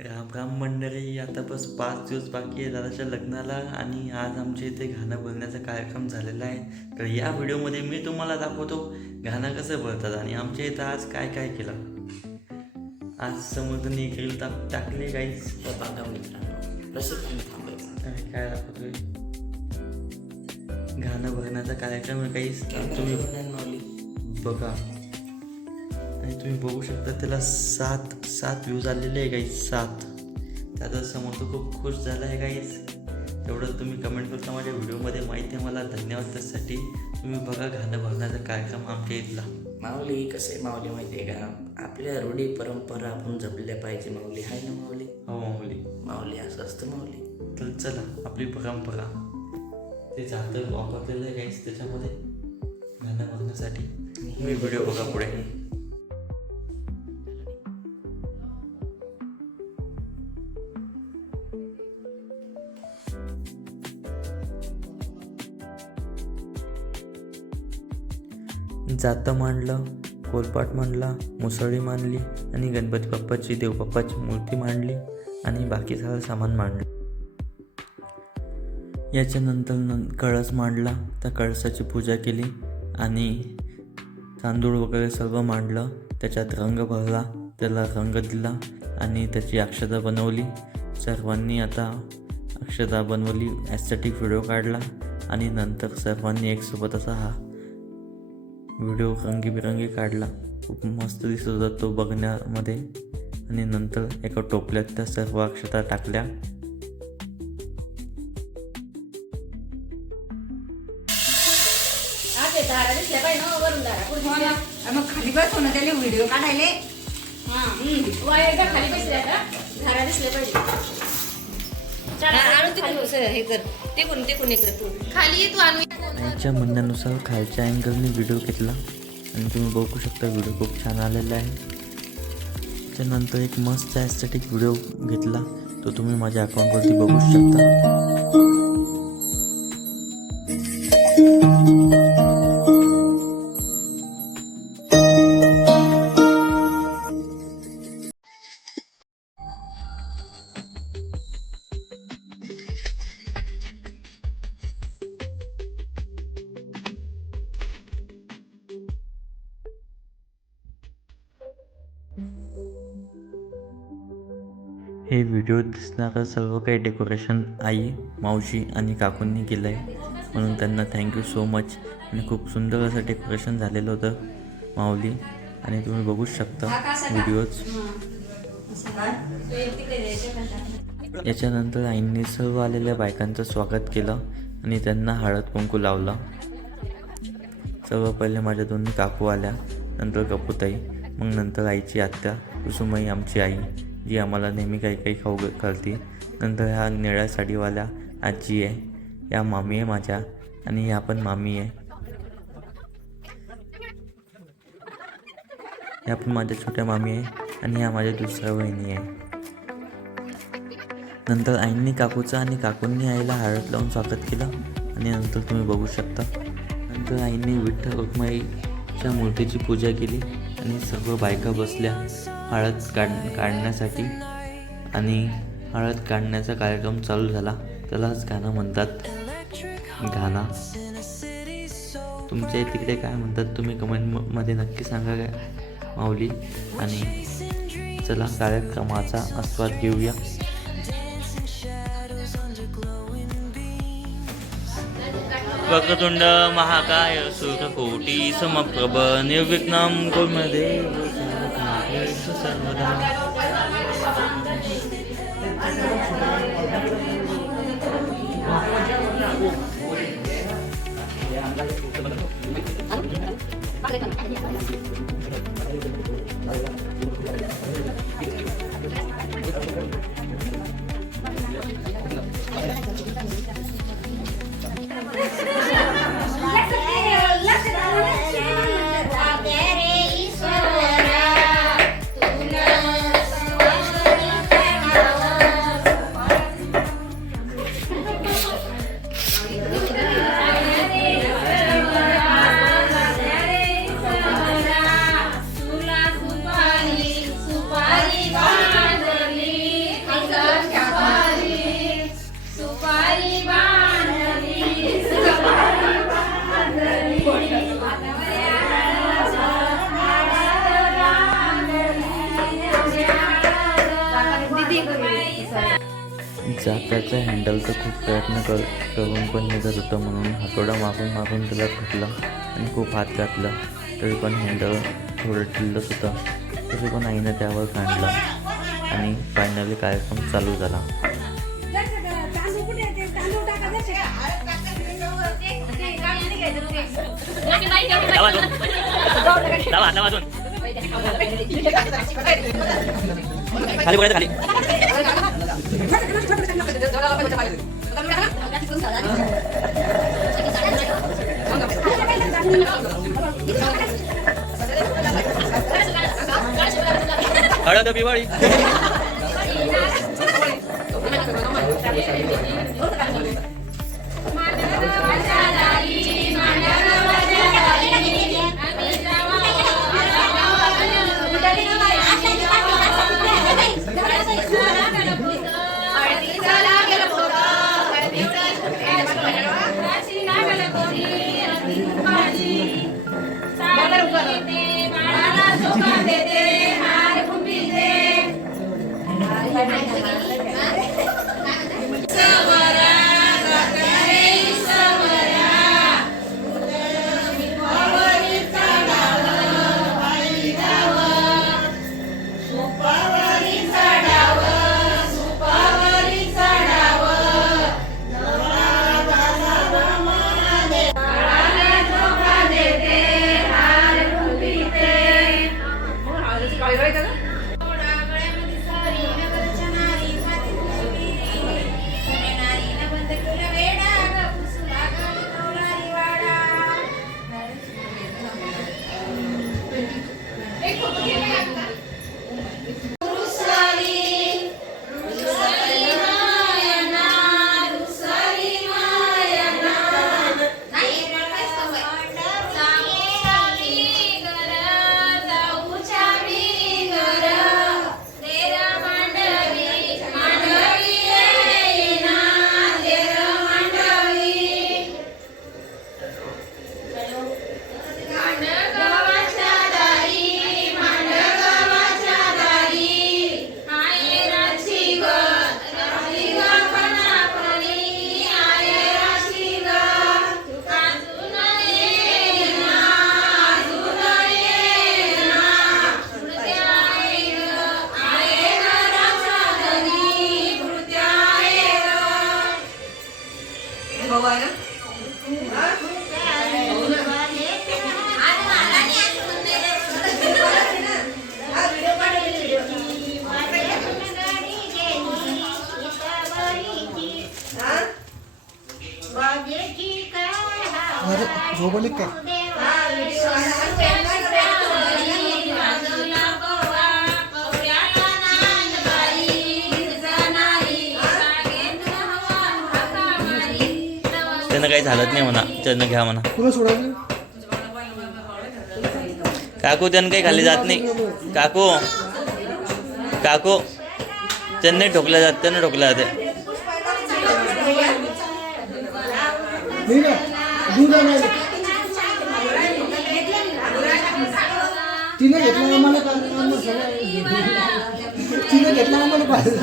राम राम मंडळी. आता बस 5 दिवस बाकी आहे दादाच्या लग्नाला आणि आज आमच्या इथे गाणं बोलण्याचा कार्यक्रम झालेला आहे. तर या व्हिडिओमध्ये मी तुम्हाला दाखवतो गाणं कसं बोलतात आणि आमच्या इथं आज काय काय केलं. आज समोरने एक रील टाकली काहीच काय दाखवतोय. गाणं बघण्याचा कार्यक्रम आहे काहीच, तुम्ही बघा. आणि तुम्ही बघू शकता त्याला 7 व्ह्यूज आलेले आहे गाईज, 7. त्याचा समोर तो खूप खुश झाला आहे गाईज. तेवढं तुम्ही कमेंट करता माझ्या व्हिडिओमध्ये, माहिती आहे मला, धन्यवाद त्यासाठी. तुम्ही बघा गाणं बघण्याचा कार्यक्रम आमच्या इथला. माऊली कसं आहे माऊली माहिती आहे का, आपल्या रूढी परंपरा आपण जपल्या पाहिजे माऊली, हाय ना माऊली. हो माऊली, माऊली असं असतं माऊली. तर चला आपली परंपरा ते जातं वापरलेलं आहे गाईज त्याच्यामध्ये गाणं बघण्यासाठी. मी व्हिडिओ बघा पुढे. जातं मांडलं, कोलपाट मांडला, मुसळी मांडली आणि गणपती बाप्पाची देवबाप्पाची मूर्ती मांडली आणि बाकी सगळं सामान मांडलं. याच्यानंतर कळस मांडला, त्या कळसाची पूजा केली आणि तांदूळ वगैरे सर्व मांडलं. त्याच्यात रंग भरला, त्याला रंग दिला आणि त्याची अक्षता बनवली. सर्वांनी आता अक्षता बनवली, ॲस्थेटिक व्हिडिओ काढला आणि नंतर सर्वांनी एकसोबत असा हा व्हिडिओ रंगीबिरंगी काढला. खूप मस्त दिसत होता तो बघण्यामध्ये. आणि नंतर एका टोपल्यात त्या सर्व अक्षता टाकल्या. मग खाली बस होणं त्याला व्हिडिओ काढायले. खाली बसले आता झाडा दिसले पाहिजे. खाली तू आणू. त्यांच्या म्हणण्यानुसार खालच्या अँगलने व्हिडिओ घेतला आणि तुम्ही बघू शकता व्हिडिओ खूप छान आलेला आहे. त्याच्यानंतर एक मस्त ॲस्थेटिक व्हिडिओ घेतला, तो तुम्ही माझ्या अकाउंटवरती बघू शकता. हे व्हिडिओ दिसणारं सर्व काही डेकोरेशन आई, मावशी आणि काकूंनी केलं आहे, म्हणून त्यांना थँक्यू सो मच. आणि खूप सुंदर असं डेकोरेशन झालेलं होतं माऊली. आणि तुम्ही बघू शकता व्हिडिओज. याच्यानंतर आईंनी सर्व आलेल्या बायकांचं स्वागत केलं आणि त्यांना हळद कुंकू लावलं. सर्व पहिले माझ्या दोन्ही काकू आल्या, नंतर कपूताई, मग नंतर आईची आत्या कुसुमाई आमची आई, जी आम्हाला नेहमी काही काही खाऊ घालते. नंतर ह्या निळ्या साडीवाल्या आजी आहे, या मामी आहे माझ्या, आणि ह्या पण मामी आहे. ह्या पण माझ्या छोट्या मामी आहे आणि ह्या माझ्या दुसऱ्या वहिनी आहे. नंतर आईंनी काकूचं आणि काकूंनी आईला हळद लावून स्वागत केलं. आणि नंतर तुम्ही बघू शकता नंतर आईंनी विठ्ठल रुक्माईच्या मूर्तीची पूजा केली आणि सर्व बायका बसल्या हळद काढण्यासाठी. आणि हळद काढण्याचा कार्यक्रम चालू झाला. त्यालाच गाणं म्हणतात. गाणं तुमच्या तिकडे काय म्हणतात तुम्ही कमेंटमध्ये नक्की सांगा काय माऊली. आणि चला कार्यक्रमाचा आस्वाद घेऊया. वक्रतुंड महाकाय सूर्यकोटी समप्रभ निर्विघ्नं कुर्मदेव सर्वदा. चाकाचा हँडलचा खूप प्रयत्न करून पण निघत होतं, म्हणून हातोडा मारून त्याला घटलं आणि खूप हात घातला. तरी पण हँडल थोडं ढिल्लच होतं. तरी पण आईनं त्यावर काढलं आणि फायनली कार्यक्रम चालू झाला. खाली बघायचं खाली. हळद दिवाळी. त्यांना काही झालंच नाही म्हणा, त्यांना घ्या म्हणा. काकू त्यांना काही खाली जात नाही. काकू काकू त्यांना ठोकल्या जात, त्यांना ठोकल्या जाते. तिने घेतला आम्हाला पाहिजे.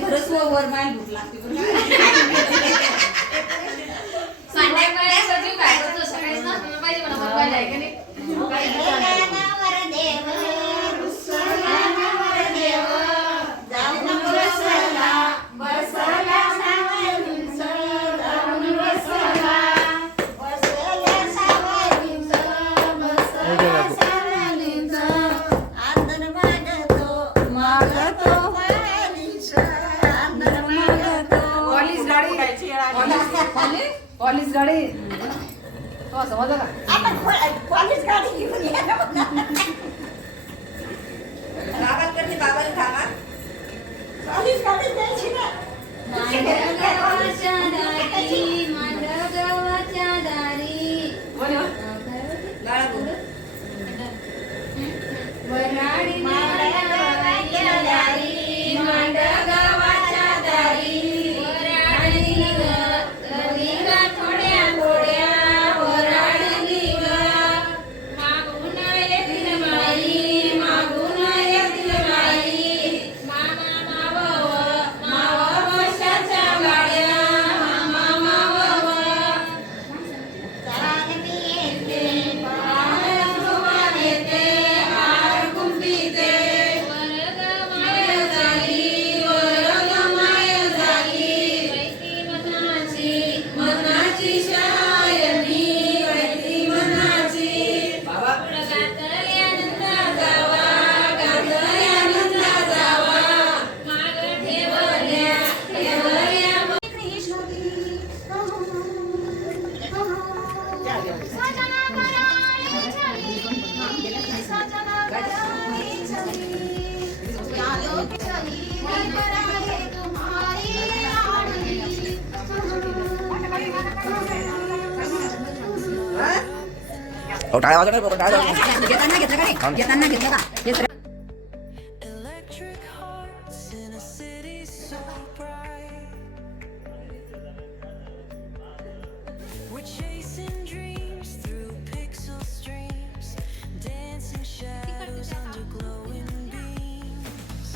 खरंच वर माय भूक लागते. पॉलिश गाडी समजलं का? कॉलेज गाडी घेऊन ये ना बाबाला करते बाबाला थांबा कॉलेज गाडी द्यायची ना मांडगावाच्या दारी मांडगावाच्या दारी बाळा बोल वराडी मांडगावाच्या दारी मांडगावाच्या दारी वराडी रविगा थोड्या थोड्या वराडी मागून येतील बाई मागून येतील बाई मामा माव बशाच्या गाड्या मामा माव चालती येते पाय सोबत येते आर कुंपीते वर्ग माय झाली वैती मनाची शायनी वैती मनाची बाबा गातल्यानंदा जावा माग ठेवल्या टाळ्या वाजवणार बाबा, टाळ्या वाजवणार. घेताना घेतलं का रे? घेताना घेतलं का घेतलं Electric hearts in a city so bright. We're chasing dreams through pixel streams, dancing shadows under glowing beams.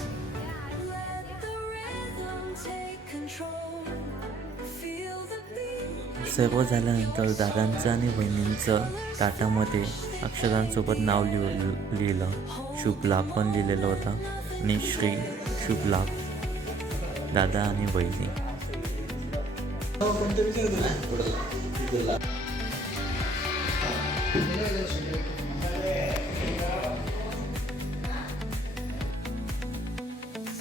Let the rhythm take control. Feel the beat. सर्व झाल्यानंतर दादांचं आणि बहिणींचं ताटामध्ये अक्षरांसोबत नाव लिहिलं. शुभ लाभ पण लिहिलेलं होतं आणि श्री शुभ लाभ दादा आणि बहिणी.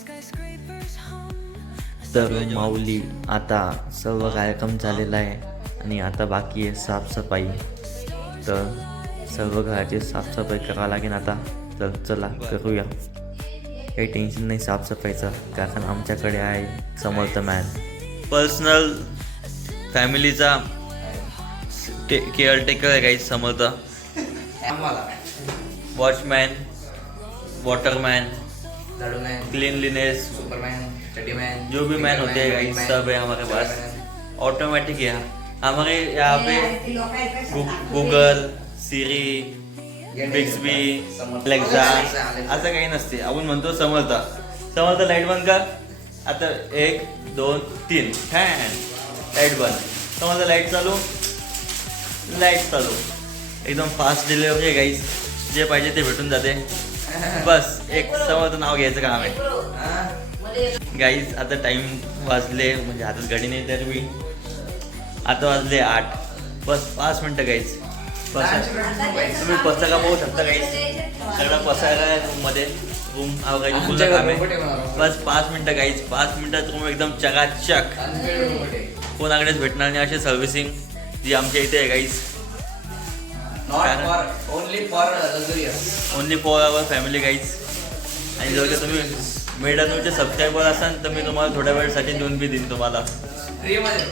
Skyscrapers hum. तर माऊली आता सर्व कार्यक्रम झालेला आहे आणि आता बाकी आहे साफसफाई. तर सर्व घराची साफसफाई करावं लागेल आता. तर चला करूया. काही टेन्शन नाही साफसफाईचं, कारण आमच्याकडे आहे समर्थ मॅन, पर्सनल फॅमिलीचा केअरटेकर आहे काही समर्थ. आम्हाला वॉचमॅन, वॉटरमैन, झाडूमॅन, क्लीनलीनेस, सुपरमैन, स्टडीमैन, जो भी मैन होते हैं गाइस सब है हमारे पास. ऑटोमेटिक है हमारे यहाँ पे. गूगल, सिरी, बिक्सबी, अलेक्सा असं काही नसते. आपण म्हणतो समर्थ समर्थ लाईट बंद कर. आता 1 2 3 फॅन लाईट बंद. समर्थ लाईट चालू, लाईट चालू. एकदम फास्ट डिलिव्हरी आहे गाईस. जे पाहिजे ते भेटून जाते. बस एक समर्थ नाव घ्यायचं काम आहे गाईज. आता टाईम वाजले म्हणजे हातात गाडी नाही तर मी आता वाजले 8. बस 5 मिनटं गाईज. बस तुम्ही पसारा पाहू शकता गाईज. सगळा पसारा आहे रूममध्ये. रूम आवरायची फुलं काम आहे. बस 5 मिनटं गाईज. 5 मिनटात रूम एकदम चकाचक. कोणाकडेच भेटणार नाही अशी सर्व्हिसिंग जी आमच्या इथे आहे guys. Only for luxurious, only for our family guys. आणि जर का तुम्ही मेडानूचे सबस्क्रायबर असाल तर मी तुम्हाला थोड्या वेळसाठी देऊन बी देईन तुम्हाला. फ्रीमध्ये.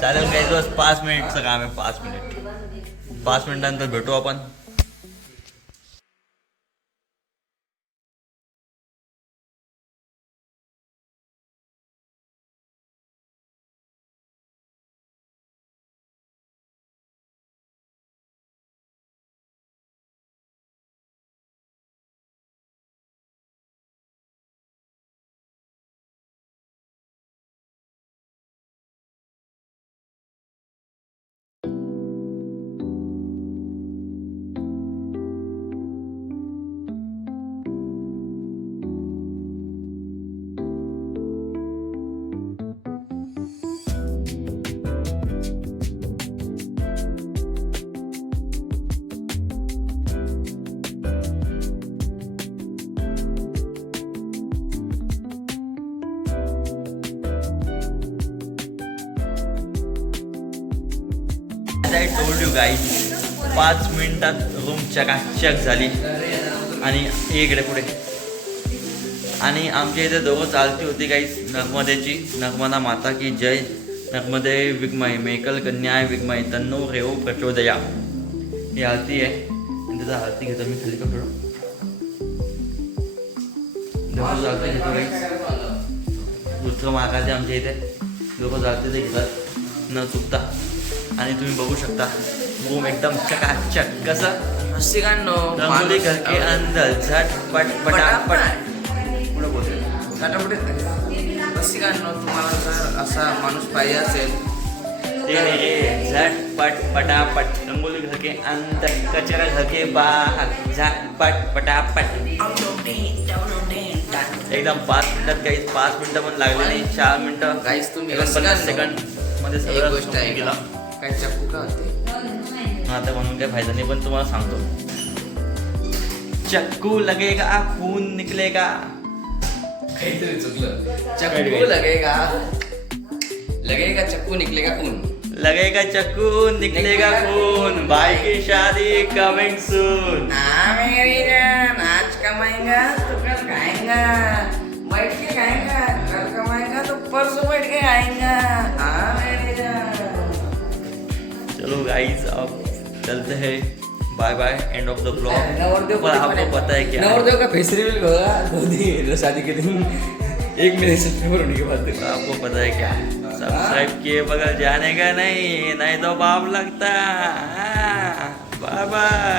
चालेल काही दिवस 5 मिनिटचं काम आहे. 5 मिनिट. 5 मिनिटांनंतर भेटू आपण. As I told you guys 5 मिनिटात रूम चकाचक झाली. आणि इकडे पुढे आणि आमच्या इथे दररोज आरती होती गाईज नर्मदेची. नर्मदा माता की जय. नर्मदे विगमय मेकल कन्याय विगमय तन्नो रेव प्रचोदया. ही आरती आहे आणि त्याचा आरती घेतो मी. खाली कपडो दररोज आरती घेतो गाईज. रुद्र महाराज आमच्या इथे दररोज आरती ते घेतात न चुकता. आणि तुम्ही बघू शकता रूम एकदम चकाचक. कसं रसिकांनो रंगोली घर के अंदर झटपट पटापट. पुढे बोलते रसिकांनो तुम्हाला जर असा माणूस पाहिजे असेल ते नाही झटपट पटापट. रंगोली घर के अंदर कचरा घर के बाहर झटपट पटापट. एकदम 5 मिनिटात काही 5 मिनिटं पण लागले नाही. 4 मिनिटं गाईस तुम्ही 50 सेकंड मध्ये एक सगळं गोष्ट आहे गेला. काय चक्कू का होते आता म्हणून काही फायदा नाही पण तुम्हाला सांगतो. चक्कू लगेगा खून निकलेगा. काहीतरी चुकलं. चक्कू लगेगा चक्कू निकलेगा खून. लगेगा चक्कू निकलेगा खून. भाई की शादी कमिंग सून. हाँ मेरी जान आज कमाएगा तो कल खाएगा. बैठ के खाएगा कल कमाएगा तो परसों बैठ के खाएगा. हाँ मेरी जान. चलो गाइस अब चलते हैं. Bye bye end of the blog. नवरदेव पर आपको पता है क्या नवरदेव का फेस रिवील होगा 2 दिन शादी के दिन 1 महीने सेप्टेम्बर होने के बाद. आपको पता है क्या सब्सक्राइब किए बगैर जाने का नहीं तो पाप लगता. Bye bye.